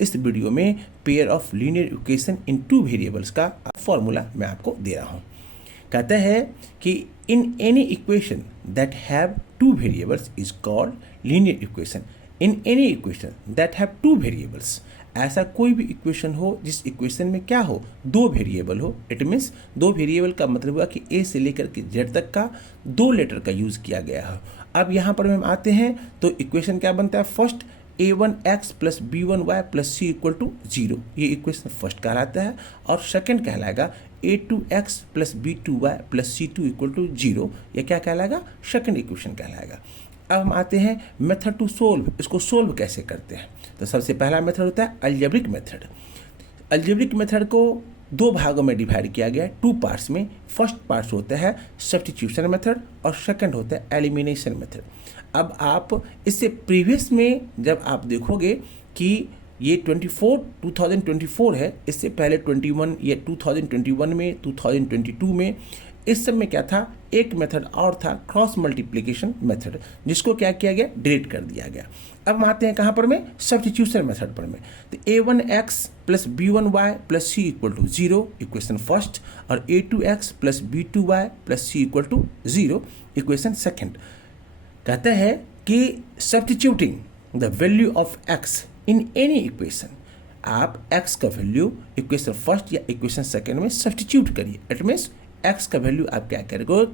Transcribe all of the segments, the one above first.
इस वीडियो में pair of linear equation in two variables का फॉर्मूला मैं आपको दे रहा हूँ। कहता है कि इन any equation that have two variables is called linear equation. In any equation that have two variables, ऐसा कोई भी इक्वेशन हो जिस इक्वेशन में क्या हो, दो वेरिएबल हो। इट मीन्स दो वेरिएबल का मतलब हुआ कि ए से लेकर के जेड तक का दो लेटर का यूज़ किया गया है। अब यहाँ पर हम आते हैं तो इक्वेशन क्या बनता है, first a1x plus b1y plus c equal to 0, ये इक्वेशन फर्स्ट कहलाता है। और सेकंड कहलाएगा a2x plus b2y plus c2 equal to 0, ये क्या कहलाएगा, सेकंड इक्वेशन कहलाएगा। अब हम आते हैं मेथड टू सोल्व, इसको सोल्व कैसे करते हैं। तो सबसे पहला मेथड होता है अलजेब्रिक मेथड। अलजेब्रिक मेथड को दो भागों में डिवाइड किया गया है, टू पार्ट्स में। फर्स्ट पार्ट होता है सब्स्टिट्यूशन मेथड और सेकंड होता है एलिमिनेशन मेथड। अब आप इससे प्रीवियस में जब आप देखोगे कि ये 2024 है, इससे पहले 21 ये 2021 में 2022 में इस सब में क्या था, एक मेथड और था क्रॉस मल्टीप्लिकेशन मेथड, जिसको क्या किया गया, डिलीट कर दिया गया। अब हम आते हैं कहाँ पर में, सब्स्टिट्यूशन मेथड पर में। तो a1x plus b1y plus c equal to 0 equation first, और a2x plus b2y plus c equal to 0 equation second. कहता है कि substituting the value of x in any equation, आप x का वैल्यू इक्वेशन फर्स्ट या इक्वेशन सेकेंड में substitute करिए। It means x का वैल्यू आप क्या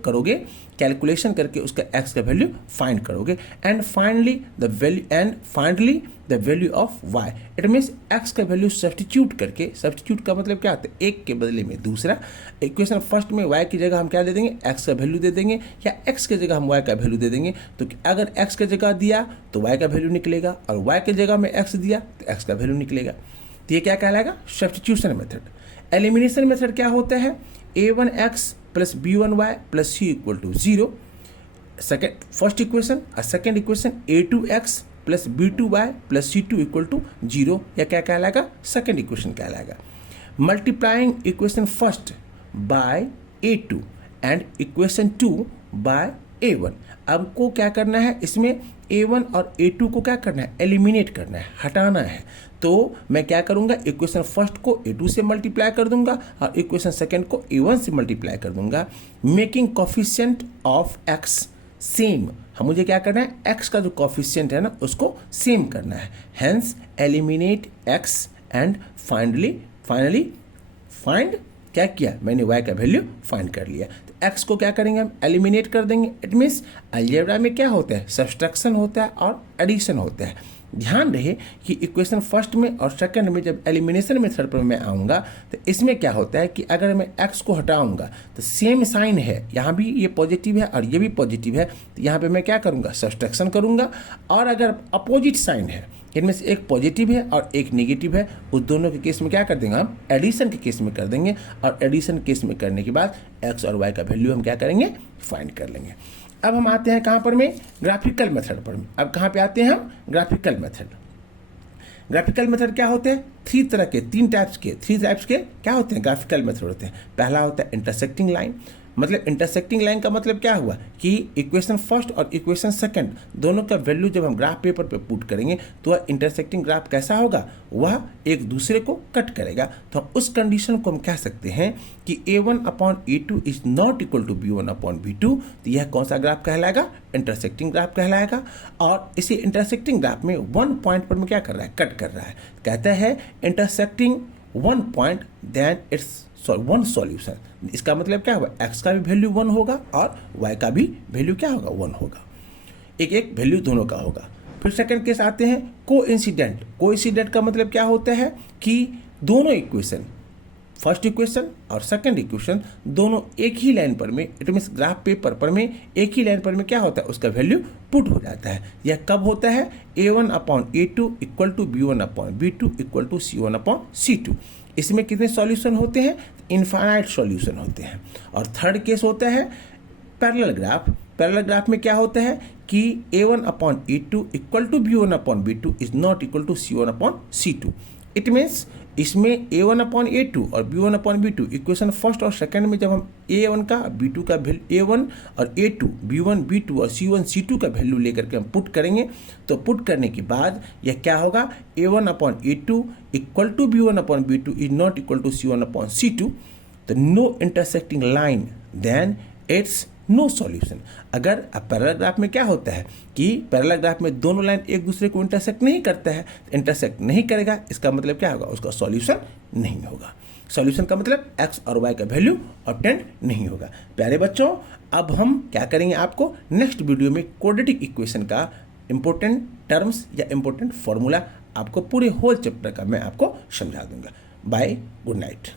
करोगे, कैलकुलेशन करके उसका x का वैल्यू फाइंड करोगे। And finally the value of y, it means x का वैल्यू सब्स्टिट्यूट करके, सब्स्टिट्यूट का मतलब क्या होता है, एक के बदले में दूसरा। इक्वेशन फर्स्ट में y की जगह हम क्या दे देंगे, x का वैल्यू दे देंगे, या x की जगह हम y का वैल्यू दे देंगे। तो अगर x की जगह दिया तो y का वैल्यू निकलेगा, और y की जगह में x दिया तो x का वैल्यू निकलेगा। तो ये क्या कहलाएगा, सब्स्टिट्यूशन मेथड। एलिमिनेशन मेथड क्या होता है, a1x plus b1y plus c equal to 0, second first equation, और second equation a2x plus b2y plus c2 equal to 0, या क्या कहलाएगा, सेकेंड इक्वेशन कहलाएगा। Multiplying equation first by a2 and equation 2 by a1। आपको क्या करना है, इसमें a1 और a2 को क्या करना है, एलिमिनेट करना है, हटाना है। तो मैं क्या करूंगा, इक्वेशन फर्स्ट को a2 से मल्टीप्लाई कर दूंगा और इक्वेशन सेकंड को a1 से मल्टीप्लाई कर दूंगा, making coefficient of x same. हम मुझे क्या करना है, x का जो कोफिशिएंट है ना उसको सेम करना है। Hence eliminate x and finally find, क्या किया मैंने, y का वैल्यू फाइंड कर लिया। तो x को क्या करेंगे, हम एलिमिनेट कर देंगे। इट मीन्स अलजेब्रा में क्या होता है, सब्सट्रैक्शन होता है और एडिशन होता है। ध्यान रहे कि इक्वेशन फर्स्ट में और सेकंड में जब एलिमिनेशन मेथड पर मैं आऊँगा तो इसमें क्या होता है कि अगर मैं x को हटाऊँगा तो सेम साइन है, यहाँ भी ये पॉजिटिव है और ये भी पॉजिटिव है, तो यहाँ पे मैं क्या करूँगा, सब्सट्रैक्शन करूँगा। और अगर अपोजिट साइन है, इनमें से एक पॉजिटिव है और एक नेगेटिव है, उस दोनों के केस में क्या कर देंगे, हम एडिशन के केस में कर देंगे। और एडिशन केस में करने के बाद x और y का वैल्यू हम क्या करेंगे, फाइंड कर लेंगे। अब हम आते हैं कहाँ पर में, ग्राफिकल मेथड पर। अब कहाँ पे आते हैं हम, ग्राफिकल मेथड। ग्राफिकल मेथड क्या होते हैं, तीन टाइप्स के क्या होते हैं, ग्राफिकल मेथड होते हैं। पहला होता है इंटरसेक्टिंग लाइन। मतलब इंटरसेक्टिंग लाइन का मतलब क्या हुआ कि इक्वेशन फर्स्ट और इक्वेशन सेकंड दोनों का वैल्यू जब हम ग्राफ पेपर पे पुट करेंगे तो वह इंटरसेक्टिंग ग्राफ कैसा होगा, वह एक दूसरे को कट करेगा। तो उस कंडीशन को हम कह सकते हैं कि a1/a2 is not equal to b1/b2। तो यह कौन सा ग्राफ कहलाएगा, इंटरसेक्टिंग ग्राफ कहलाएगा। और इसी इंटरसेक्टिंग ग्राफ में वन पॉइंट पर में क्या कर रहा है, कट कर रहा है। कहता है intersecting one point then it's one solution. इसका मतलब क्या होगा, x का भी वैल्यू 1 होगा और y का भी वैल्यू क्या होगा, 1 होगा। एक वैल्यू दोनों का होगा। फिर सेकंड केस आते हैं कोइंसिडेंट का मतलब क्या होता है कि दोनों इक्वेशन, फर्स्ट इक्वेशन और सेकंड इक्वेशन दोनों एक ही लाइन पर में, इट मीन्स ग्राफ पेपर पर में एक ही लाइन पर में क्या होता है, उसका वैल्यू पुट हो जाता है। यह कब होता है, a1/a2 equal to b1/b2 equal to c1/c2। इसमें कितने सॉल्यूशन होते हैं, इनफाइनाइट सॉल्यूशन होते हैं। और थर्ड केस होता है पैरेलल ग्राफ। पैरेलल ग्राफ में क्या होता है कि a1/a2 equal to b1/b2 is not equal to c1/c2। It means इसमें a1/a2 और b1/b2 इक्वेशन फर्स्ट और सेकंड में जब हम a1 का b2 का वैल्यू a1 और a2 b1 b2 और c1 c2 का वैल्यू लेकर के हम पुट करेंगे, तो पुट करने के बाद यह क्या होगा, a1/a2 equal to b1/b2 is not equal to c1/c2, तो no intersecting line then it's no solution. अगर पैरेलल ग्राफ में क्या होता है कि पैरेलल ग्राफ में दोनों लाइन एक दूसरे को इंटरसेक्ट नहीं करता है, इंटरसेक्ट नहीं करेगा, इसका मतलब क्या होगा, उसका सॉल्यूशन नहीं होगा। सॉल्यूशन का मतलब x और y का वैल्यू ऑब्टेन नहीं होगा। प्यारे बच्चों, अब हम क्या करेंगे, आपको नेक्स्ट वीडियो में क्वाड्रेटिक इक्वेशन का इंपॉर्टेंट टर्म्स या इंपॉर्टेंट फॉर्मूला आपको पूरे होल चैप्टर का मैं आपको समझा दूंगा। Bye, good night.